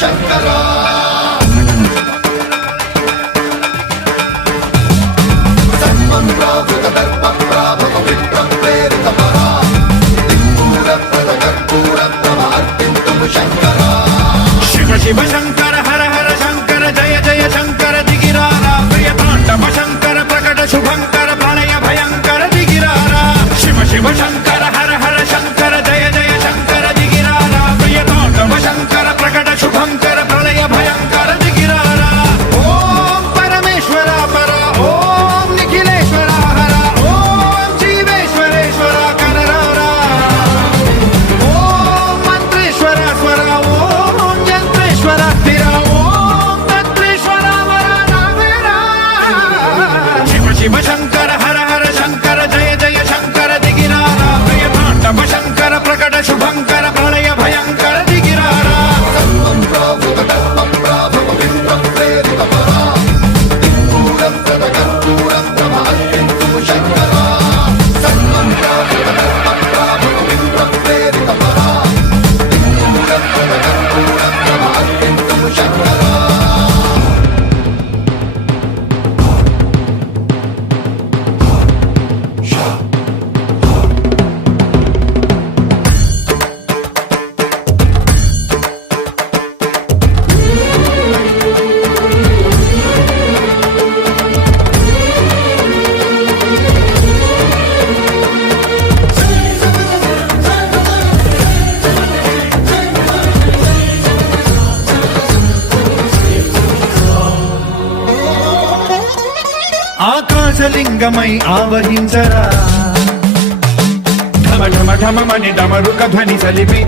శంకరా సన్మంత్రావృత దర్ప ప్రాభవ విప్ర ప్రేరిత పరా దిక్పూర ప్రద కర్పూర ప్రభ అర్పింతుము శంకరా శివ శివ శంకర హర హర శంకర జయ జయ శంకర దిగిరారా ప్రియ తాండవ శంకర ప్రకట శుభంకర ప్రళయ భయంకర దిగిరారా శివ శివ శంకర హర హర శంకర జయ జయ శంకర దిగిరారా ప్రియ తాండవ శంకర ప్రకట శుభంకర ప్రళయ భయంకర దిగిరారా ఓం పరమేశ్వర పర ఓం నిఖిలేశ్వర హర ఓం జీవేశ్వరేశ్వర కనరారా ఓం మంత్రేశ్వర స్వర ఓం యంత్రేశ్వర స్థిర ఓం తంత్రేశ్వర వర నావేరా శివ శివ శంకర హర హర శంకర జయ జయ శంకర దిగిరారా ప్రియ తాండవ శంకర ప్రకట శుభంకర ప్రళయ భయంకర దిగిరారా సన్మంత్రావృత దర్ప ప్రాభవ విప్ర ప్రేరిత పరా దిక్పూర ప్రద కర్పూర ప్రభ అర్పింతుము శంకరా సన్మంత్రావృత దర్ప ప్రాభవ విప్ర ప్రేరిత పరా దిక్పూర ప్రద కర్పూర ప్రభ అర్పింతుము శంకరా ఆకాశలింగమై ఆవహించరా ఢమ ఢమ ఢమమని డమరుక ధ్వని సలిపి